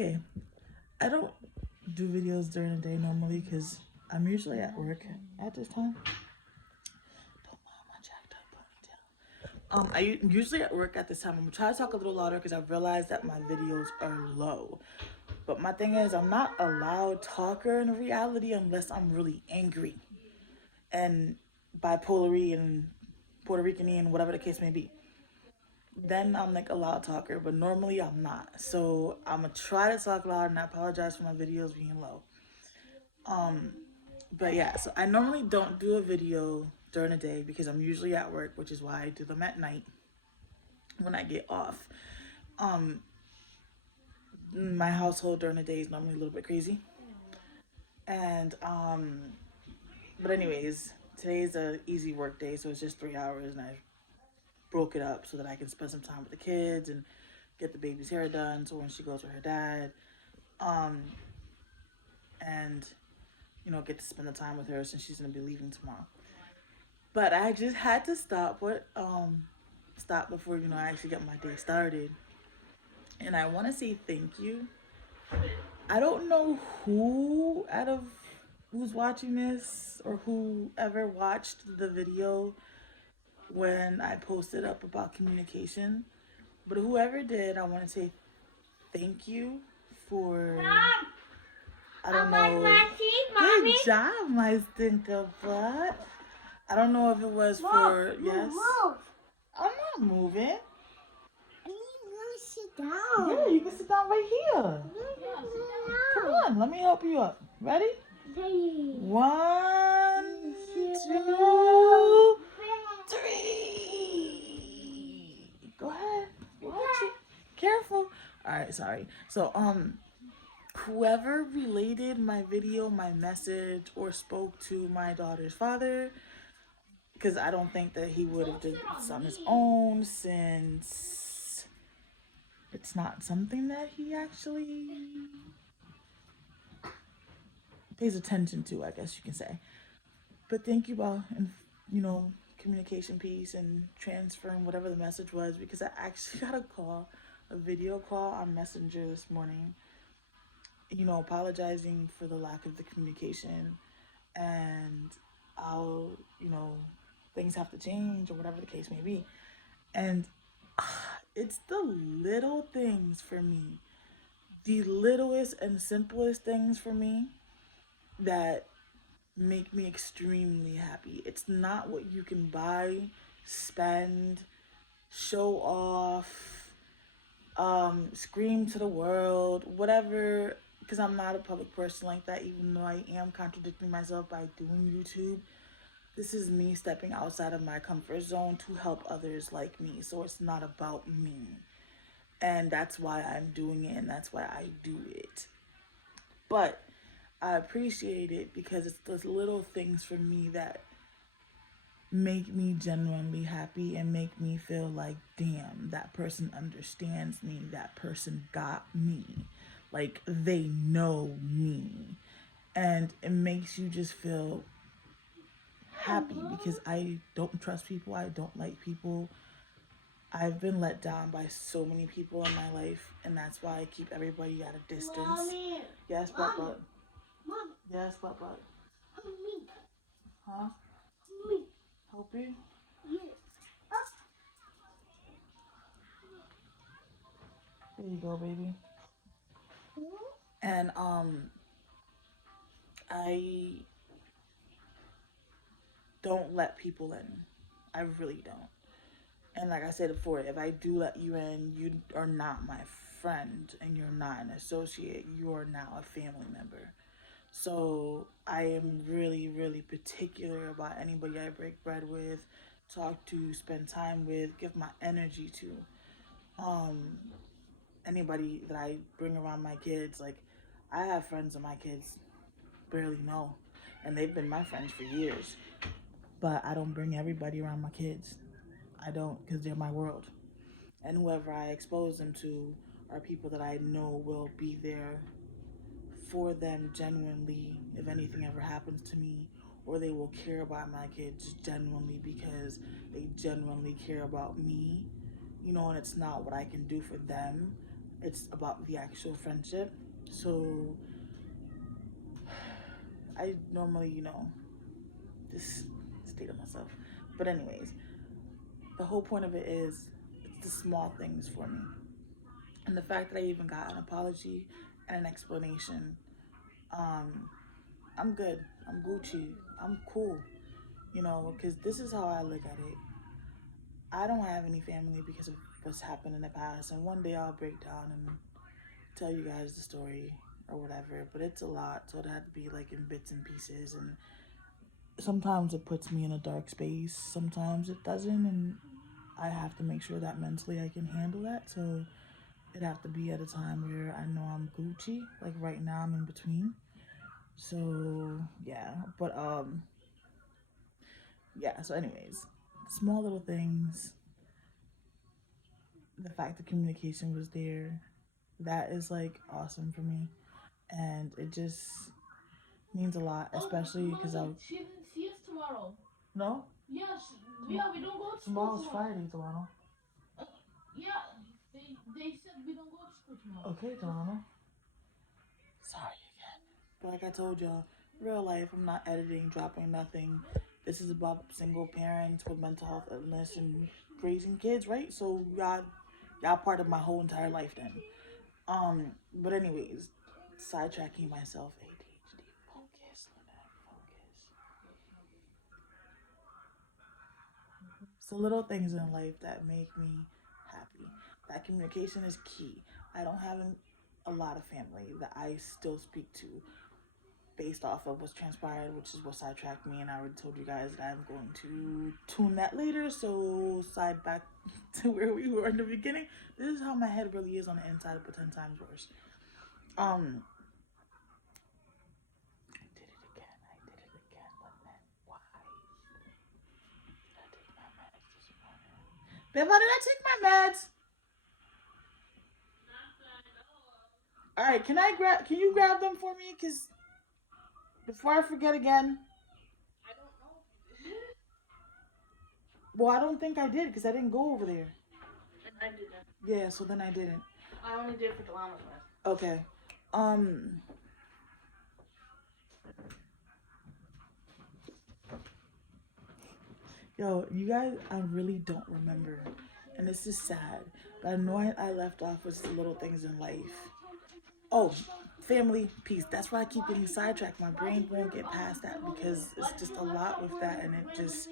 Okay, I don't do videos during the day normally because I'm usually at work at this time. Don't mind my jacked up ponytail. I'm usually at work at this time. I'm gonna try to talk a little louder because I've realized that my videos are low. But my thing is, I'm not a loud talker in reality unless I'm really angry and bipolar and Puerto Rican and whatever the case may be. Then I'm like a loud talker, but normally I'm not. So I'm gonna try to talk loud, and I apologize for my videos being low. Um, but yeah, so I normally don't do a video during the day because I'm usually at work, which is why I do them at night when I get off. Um, my household during the day is normally a little bit crazy, and but anyways, today's a easy work day, so it's just 3 hours, and I broke it up so that I can spend some time with the kids and get the baby's hair done. So when she goes with her dad, um, and get to spend the time with her since she's gonna be leaving tomorrow. But I just had to stop before I actually get my day started. And I want to say thank you. I don't know who's watching this or whoever watched the video when I posted up about communication, but whoever did, I want to say thank you for. I don't know. Good job, my stinker butt. I don't know if it was for yes. Move. I'm not moving. You sit down. Yeah, you can sit down right here. Come on, let me help you up. Ready? Ready. 1, 2, 3. Go ahead. Watch it. Careful. All right, sorry. So whoever related my video, my message, or spoke to my daughter's father, because I don't think that he would have did this on his own, since it's not something that he actually pays attention to, I guess you can say. But thank you all, and communication piece and transferring whatever the message was, because I actually got a video call on Messenger this morning, apologizing for the lack of the communication and how, things have to change or whatever the case may be. And it's the little things for me, the littlest and simplest things for me that make me extremely happy. It's not what you can buy, spend, show off, scream to the world, whatever. Because I'm not a public person like that, even though I am contradicting myself by doing YouTube. This is me stepping outside of my comfort zone to help others like me. So it's not about me. And that's why I'm doing it, and that's why I do it. But I appreciate it because it's those little things for me that make me genuinely happy and make me feel like, damn, that person understands me, that person got me, like they know me. And it makes you just feel happy, because I don't trust people, I don't like people. I've been let down by so many people in my life, and that's why I keep everybody at a distance. Mommy. Yes, Papa. Mom. Yes, Papa. Help me. Huh? Me. Help you? Yes. There you go, baby. And I don't let people in. I really don't. And like I said before, if I do let you in, you are not my friend and you're not an associate. You are now a family member. So I am really, really particular about anybody I break bread with, talk to, spend time with, give my energy to. Um, Anybody that I bring around my kids, like I have friends that my kids barely know, and they've been my friends for years. But I don't bring everybody around my kids. I don't, because they're my world. And whoever I expose them to are people that I know will be there for them genuinely if anything ever happens to me, or they will care about my kids genuinely because they genuinely care about me, and it's not what I can do for them, It's about the actual friendship. So I normally, just stay to myself. But anyways, the whole point of it is it's the small things for me. And the fact that I even got an apology and an explanation, um, I'm good. I'm Gucci. I'm cool. Because this is how I look at it. I don't have any family because of what's happened in the past. And one day I'll break down and tell you guys the story or whatever. But it's a lot. So it had to be like in bits and pieces. And sometimes it puts me in a dark space. Sometimes it doesn't. And I have to make sure that mentally I can handle that. So it have to be at a time where I know I'm Gucci. Like right now I'm in between. So yeah. But yeah, so anyways, small little things, the fact that communication was there, that is like awesome for me. And it just means a lot, especially because I. She didn't see us tomorrow. No? Yeah, yeah, we don't go to school Tomorrow's tomorrow. Friday, Toronto. Uh, yeah, they said we don't go to school tomorrow. Okay, Toronto. Sorry again. But like I told y'all, real life, I'm not editing, dropping nothing. This is about single parents with mental health illness and raising kids, right? So y'all part of my whole entire life then. But anyways, sidetracking myself, ADHD, focus, Linette, focus. So little things in life that make me happy. That communication is key. I don't have a lot of family that I still speak to based off of what's transpired, which is what sidetracked me. And I already told you guys that I'm going to tune that later. So side back to where we were in the beginning. This is how my head really is on the inside, but 10 times worse. Um, I did it again. Lynette. Why? Did I take my meds this morning? Babe, why did I take my meds? All right, can you grab them for me? Cause before I forget again. Well, I don't think I did because I didn't go over there. I didn't. Yeah, so then I didn't. I only did for Delana's meds. Okay. Um. Yo, you guys, I really don't remember, and this is sad. But I know I left off with the little things in life. Oh, family, peace. That's why I keep getting sidetracked. My brain won't get past that because it's just a lot with that, and it just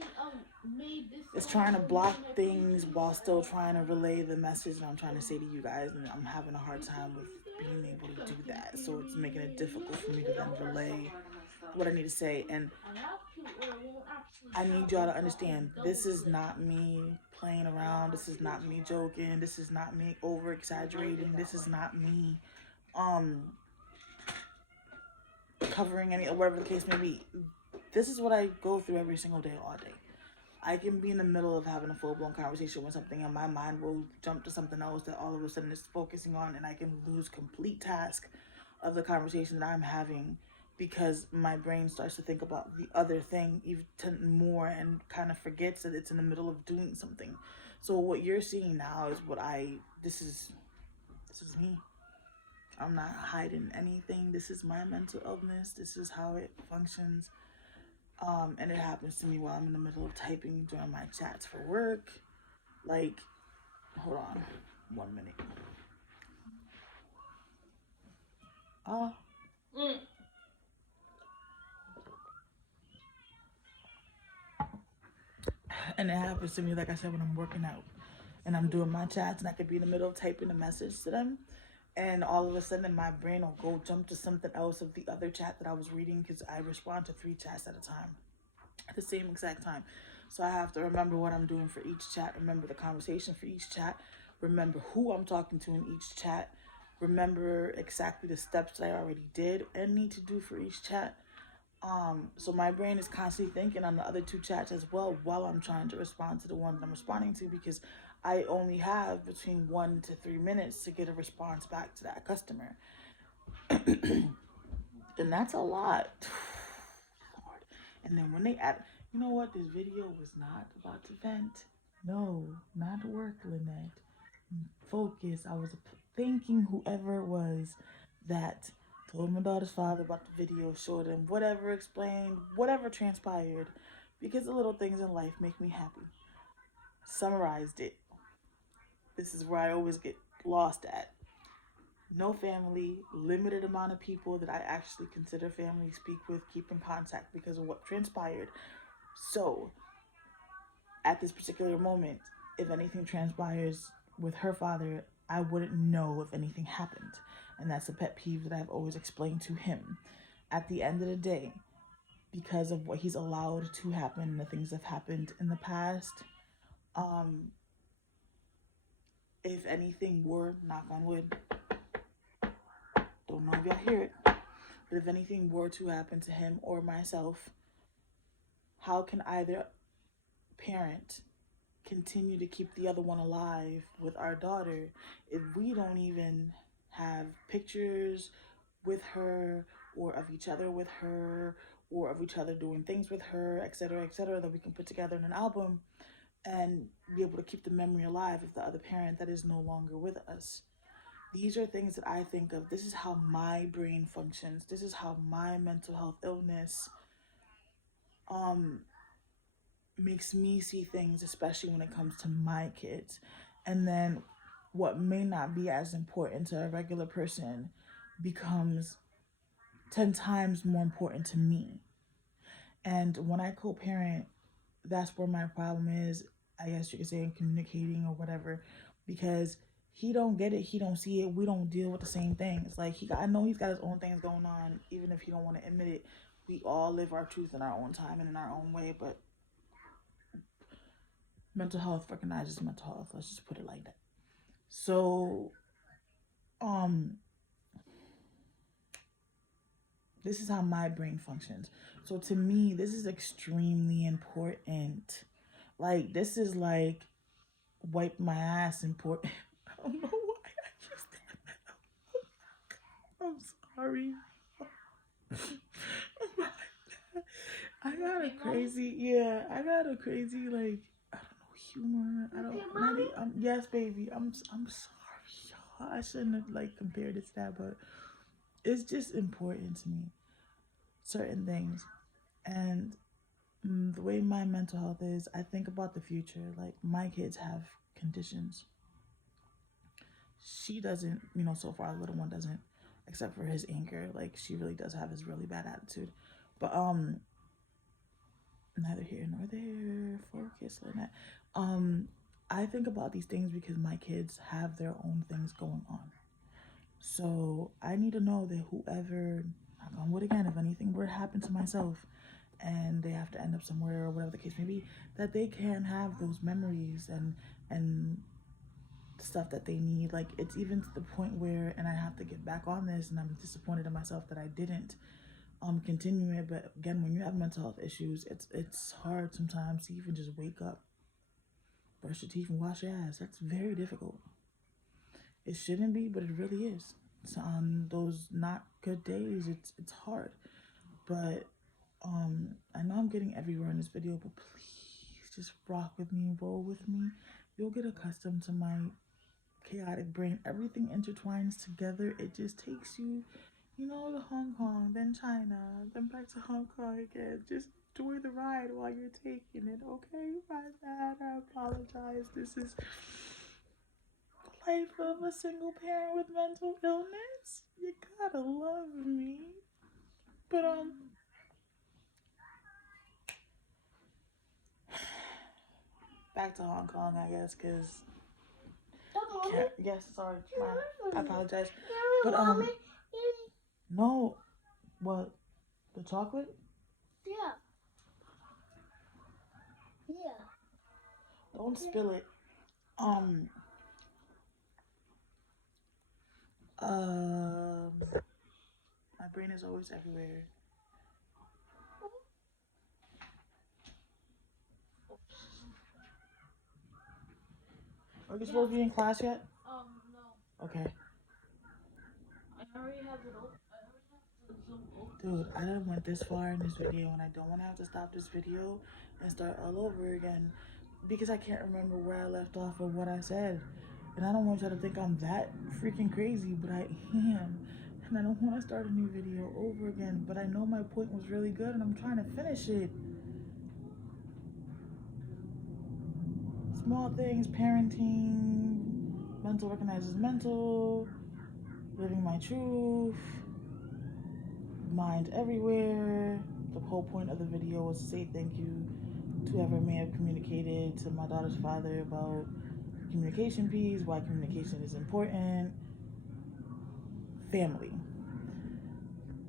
it's trying to block things while still trying to relay the message that I'm trying to say to you guys, and I'm having a hard time with being able to do that. So it's making it difficult for me to then relay what I need to say. And I need y'all to understand this is not me playing around. This is not me joking. This is not me over exaggerating. This is not me um covering any or whatever the case may be. This is what I go through every single day, all day. I can be in the middle of having a full blown conversation with something, and my mind will jump to something else that all of a sudden is focusing on, and I can lose complete task of the conversation that I'm having because my brain starts to think about the other thing even more and kind of forgets that it's in the middle of doing something. So what you're seeing now is what this is me. I'm not hiding anything. This is my mental illness. This is how it functions. And it happens to me while I'm in the middle of typing during my chats for work. Like, hold on 1 minute. Uh, and it happens to me, like I said, when I'm working out and I'm doing my chats, and I could be in the middle of typing a message to them, and all of a sudden my brain will go jump to something else of the other chat that I was reading because I respond to 3 chats at a time at the same exact time. So I have to remember what I'm doing for each chat, remember the conversation for each chat, remember who I'm talking to in each chat, remember exactly the steps that I already did and need to do for each chat. So my brain is constantly thinking on the other 2 chats as well while I'm trying to respond to the one that I'm responding to because I only have between 1 to 3 minutes to get a response back to that customer. And that's a lot. Lord. And then when they add, you know what? This video was not about to vent. No, not work, Linette. Focus. I was thanking whoever it was that told my daughter's father about the video, showed him whatever, explained whatever transpired, because the little things in life make me happy. Summarized it. This is where I always get lost at. No family, limited amount of people that I actually consider family, speak with, keep in contact because of what transpired. So, at this particular moment, if anything transpires with her father, I wouldn't know if anything happened. And that's a pet peeve that I've always explained to him. At the end of the day, because of what he's allowed to happen, the things that have happened in the past, um, if anything were, knock on wood, don't know if y'all hear it, but if anything were to happen to him or myself, how can either parent continue to keep the other one alive with our daughter if we don't even have pictures with her or of each other with her or of each other doing things with her, etc., that we can put together in an album and be able to keep the memory alive of the other parent that is no longer with us. These are things that I think of. This is how my brain functions. This is how my mental health illness um makes me see things, especially when it comes to my kids. And then what may not be as important to a regular person becomes 10 times more important to me. And when I co parent, that's where my problem is. I guess you could say in communicating or whatever, because he don't get it, he don't see it, we don't deal with the same things. Like I know he's got his own things going on, even if he don't want to admit it. We all live our truth in our own time and in our own way, but mental health recognizes mental health. Let's just put it like that. So, um, this is how my brain functions. So to me, this is extremely important. Like this is like wipe my ass important. I don't know why I used that. I'm sorry. I got a crazy, yeah, I got a crazy like I don't know humor. I don't not even, yes, baby. I'm sorry, y'all. I shouldn't have like compared it to that, but it's just important to me certain things, and the way my mental health is, I think about the future. Like my kids have conditions. She doesn't, so far the little one doesn't, except for his anger. Like she really does have his really bad attitude, but neither here nor there. Focus, Linette. I think about these things because my kids have their own things going on. So I need to know that whoever, knock on wood again, if anything were to happen to myself and they have to end up somewhere or whatever the case may be, that they can have those memories and stuff that they need. Like it's even to the point where, and I have to get back on this, and I'm disappointed in myself that I didn't continue it. But again, when you have mental health issues, it's hard sometimes to even just wake up, brush your teeth, and wash your ass. That's very difficult. It shouldn't be, but it really is. So on those not good days, it's hard. But I know I'm getting everywhere in this video, but please just rock with me, roll with me. You'll get accustomed to my chaotic brain. Everything intertwines together. It just takes you, to Hong Kong, then China, then back to Hong Kong again. Just enjoy the ride while you're taking it, okay? My bad. I apologize. This is the life of a single parent with mental illness. You gotta love me. But back to Hong Kong, I guess, cause yes, sorry, I apologize. But no, what, the chocolate? Yeah. Yeah. Don't spill it. Um, my brain is always everywhere. Are you supposed to be in class yet? No. Okay. I already have it open. I already have the Zoom open. Dude, I done went this far in this video and I don't want to have to stop this video and start all over again because I can't remember where I left off or what I said. And I don't want y'all to think I'm that freaking crazy, but I am. And I don't want to start a new video over again, but I know my point was really good and I'm trying to finish it. Small things, parenting, mental recognizes mental, living my truth, mind everywhere. The whole point of the video was to say thank you to whoever may have communicated to my daughter's father about communication piece, why communication is important. Family.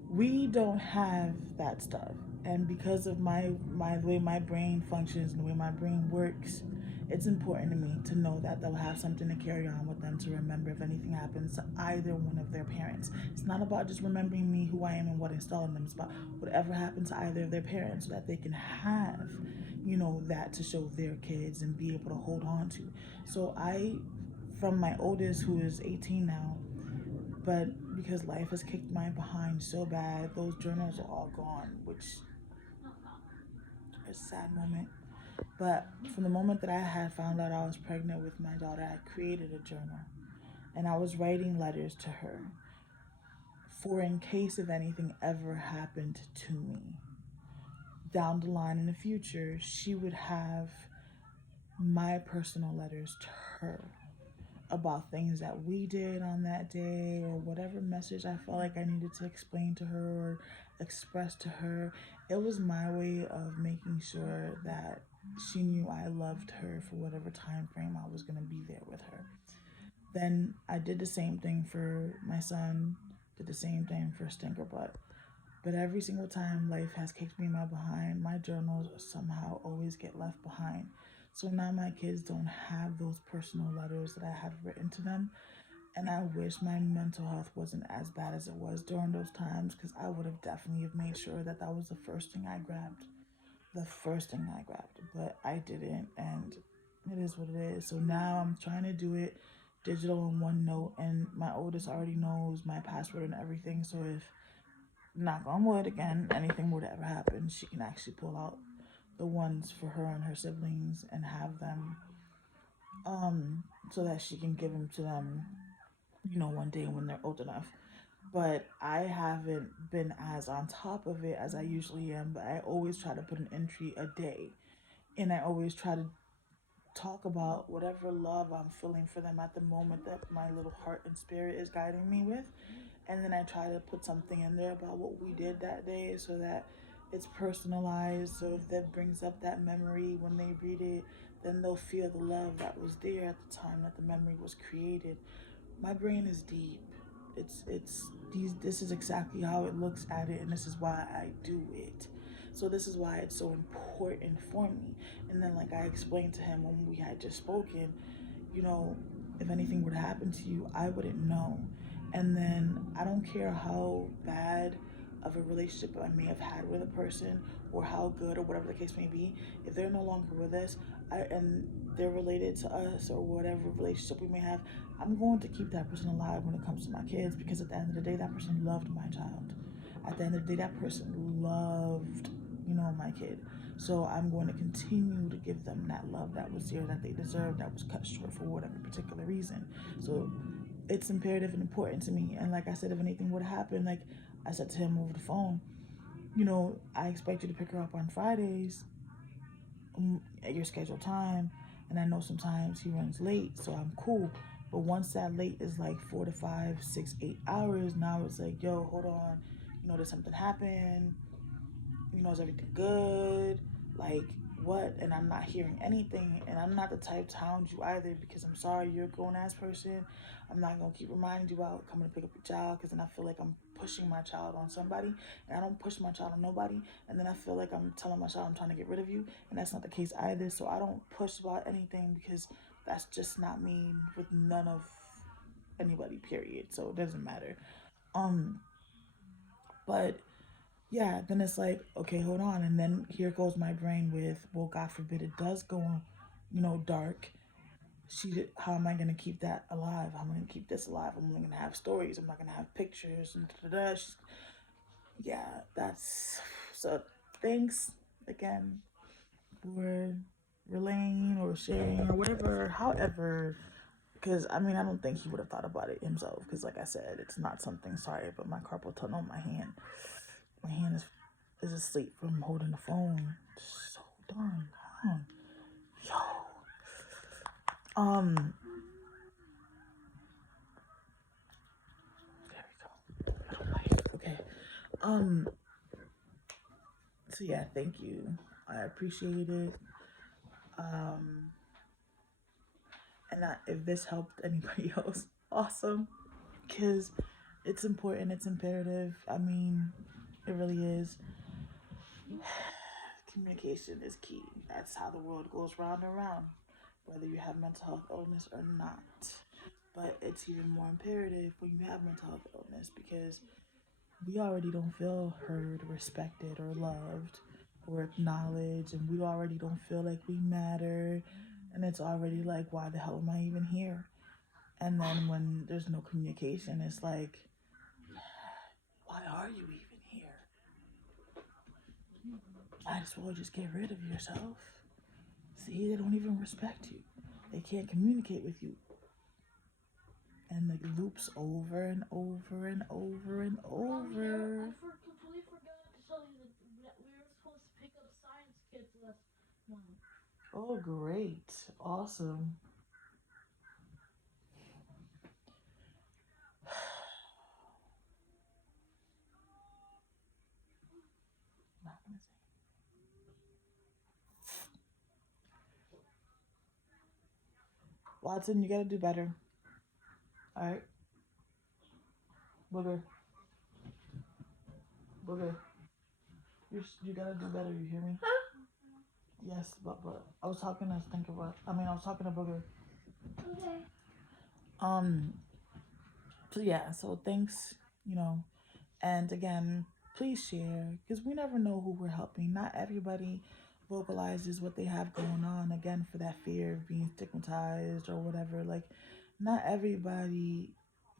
We don't have that stuff, and because of my the way my brain functions and the way my brain works, it's important to me to know that they'll have something to carry on with them to remember if anything happens to either one of their parents. It's not about just remembering me, who I am, and what installed in them. It's about whatever happened to either of their parents so that they can have, that to show their kids and be able to hold on to. So from my oldest, who is 18 now, but because life has kicked my behind so bad, those journals are all gone, which is a sad moment. But from the moment that I had found out I was pregnant with my daughter, I created a journal and I was writing letters to her for in case if anything ever happened to me down the line in the future, she would have my personal letters to her about things that we did on that day or whatever message I felt like I needed to explain to her or express to her. It was my way of making sure that she knew I loved her for whatever time frame I was going to be there with her. Then I did the same thing for my son, did the same thing for Stinker Butt. But every single time life has kicked me in my behind, my journals somehow always get left behind. So now my kids don't have those personal letters that I had written to them. And I wish my mental health wasn't as bad as it was during those times because I would have definitely have made sure that that was the first thing I grabbed. The first thing I grabbed. But I didn't. And it is what it is. So now I'm trying to do it digital in OneNote. And my oldest already knows my password and everything. So if, knock on wood again, anything were to ever happen, she can actually pull out the ones for her and her siblings and have them so that she can give them to them, one day when they're old enough. But I haven't been as on top of it as I usually am, but I always try to put an entry a day. And I always try to talk about whatever love I'm feeling for them at the moment that my little heart and spirit is guiding me with. And then I try to put something in there about what we did that day so that it's personalized. So if that brings up that memory when they read it, then they'll feel the love that was there at the time that the memory was created. My brain is deep. It's these this is exactly how it looks at it, and this is why I do it. So this is why it's so important for me. And then like I explained to him when we had just spoken, you know, if anything would happen to you, I wouldn't know. And then I don't care how bad of a relationship I may have had with a person or how good or whatever the case may be, if they're no longer with us, and they're related to us or whatever relationship we may have, I'm going to keep that person alive when it comes to my kids because at the end of the day, that person loved my child. At the end of the day, that person loved, my kid. So I'm going to continue to give them that love that was there, that they deserved, that was cut short for whatever particular reason. So it's imperative and important to me. And like I said, if anything would happen, like I said to him over the phone, I expect you to pick her up on Fridays at your scheduled time. And I know sometimes he runs late, so I'm cool. But once that late is like 4 to 5, 6, 8 hours, now it's like, yo, hold on, did something happen? Is everything good? Like, what? And I'm not hearing anything. And I'm not the type to hound you either because I'm sorry, you're a grown ass person. I'm not going to keep reminding you about coming to pick up your child because then I feel like I'm pushing my child on somebody. And I don't push my child on nobody. And then I feel like I'm telling my child I'm trying to get rid of you. And that's not the case either. So I don't push about anything because that's just not me with none of anybody, period. So it doesn't matter. Um, but yeah, then it's like, okay, hold on. And then here goes my brain with, well, God forbid it does go, dark. How am I going to keep that alive? How am I going to keep this alive? I'm only going to have stories. I'm not going to have pictures and da da da. Yeah, that's so. Thanks again for relaying or sharing or whatever, however, Because, I mean, I don't think he would have thought about it himself. Because, like I said, it's not something, sorry, but my carpal tunnel in my hand. My hand is asleep from holding the phone. So darn long. Yo. There we go. Okay. So yeah, thank you. I appreciate it. And if this helped anybody else, awesome. Because it's important, it's imperative. I mean, it really is. Communication is key. That's how the world goes round and round, whether you have mental health illness or not. But it's even more imperative when you have mental health illness because we already don't feel heard, respected, or loved or acknowledged, and we already don't feel like we matter. And it's already like, why the hell am I even here? And then when there's no communication, it's like, why are you even here? Might as well just get rid of yourself. See, they don't even respect you. They can't communicate with you. And the loops over and over and over and over. I completely forgot to tell you that we were supposed to pick up science kits last month. Oh, great. Awesome. Not gonna say. Watson, you gotta do better. Alright? Booger. Booger. You gotta do better, you hear me? Yes, but I was talking to I was talking to Booger. Okay. So yeah, so thanks, and again, please share because we never know who we're helping. Not everybody vocalizes what they have going on, again, for that fear of being stigmatized or whatever. Like, not everybody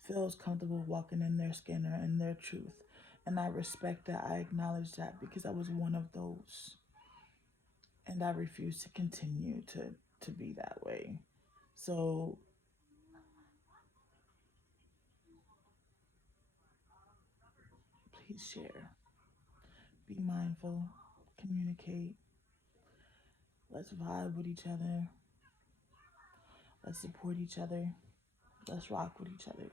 feels comfortable walking in their skin or in their truth. And I respect that. I acknowledge that because I was one of those. And I refuse to continue to be that way. So please share. Be mindful. Communicate. Let's vibe with each other. Let's support each other. Let's rock with each other.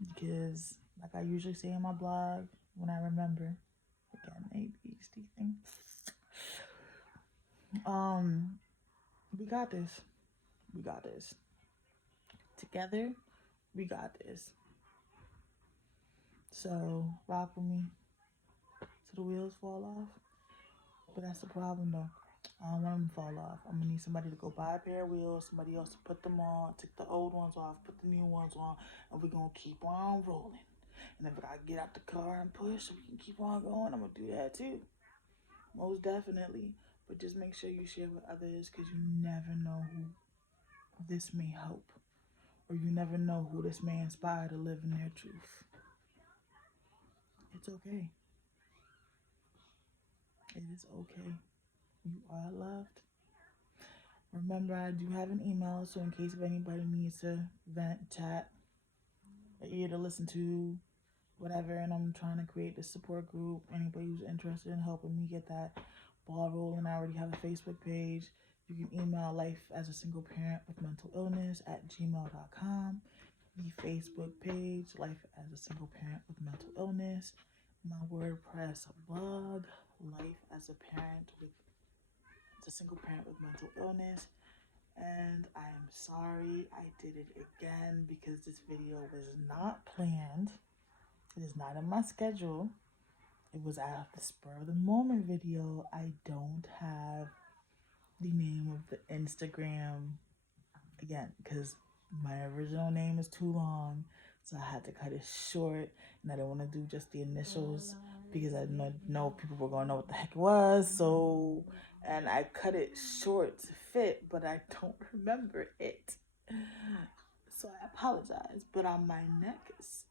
Because, like I usually say in my blog, when I remember, again, ADHD thing, we got this. We got this. Together, we got this. So, rock with me till the wheels fall off. But that's the problem, though. I don't want them to fall off. I'm gonna need somebody to go buy a pair of wheels, somebody else to put them on, take the old ones off, put the new ones on, and we're gonna keep on rolling. And if I get out the car and push so we can keep on going, I'm gonna do that too. Most definitely. But just make sure you share with others because you never know who this may help. Or you never know who this may inspire to live in their truth. It's okay. It is okay. You are loved. Remember, I do have an email, so in case if anybody needs to vent, chat, an ear to listen to, whatever, and I'm trying to create this support group. Anybody who's interested in helping me get that ball rolling, I already have a Facebook page. You can email life as a single parent with mental illness at gmail.com. The Facebook page, life as a single parent with mental illness. My WordPress blog, life as a single parent with mental illness. And I am sorry I did it again because this video was not planned. It is not in my schedule. It was at the spur of the moment video. I don't have the name of the Instagram again because my original name is too long. So I had to cut it short, and I didn't want to do just the initials because I know people were going to know what the heck it was. So, and I cut it short to fit, but I don't remember it. So I apologize. But on my next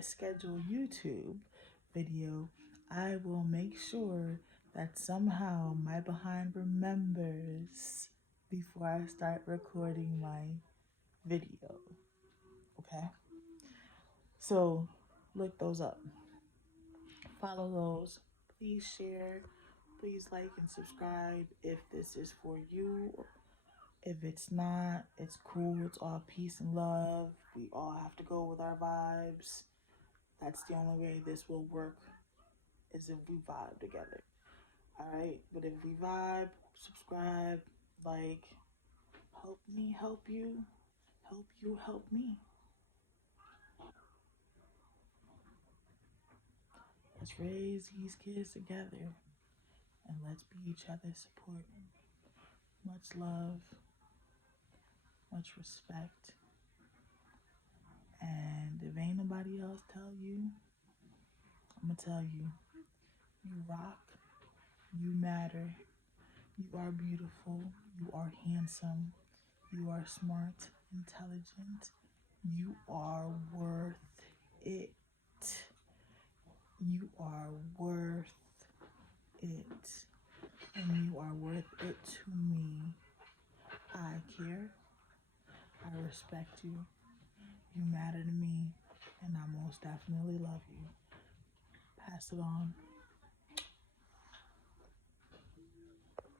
scheduled YouTube video, I will make sure that somehow my behind remembers before I start recording my video. Okay? So look those up. Follow those. Please share. Please like and subscribe if this is for you. If it's not, it's cool. It's all peace and love. We all have to go with our vibes. That's the only way this will work, is if we vibe together. All right? But if we vibe, subscribe, like, help me help you, help you help me. Let's raise these kids together and let's be each other's support. Much love, much respect. And if ain't nobody else tell you, I'm gonna tell you, you rock, you matter, you are beautiful, you are handsome, you are smart, intelligent, you are worth it. You are worth it. And you are worth it to me. I care. I respect you. You matter to me. And I most definitely love you. Pass it on.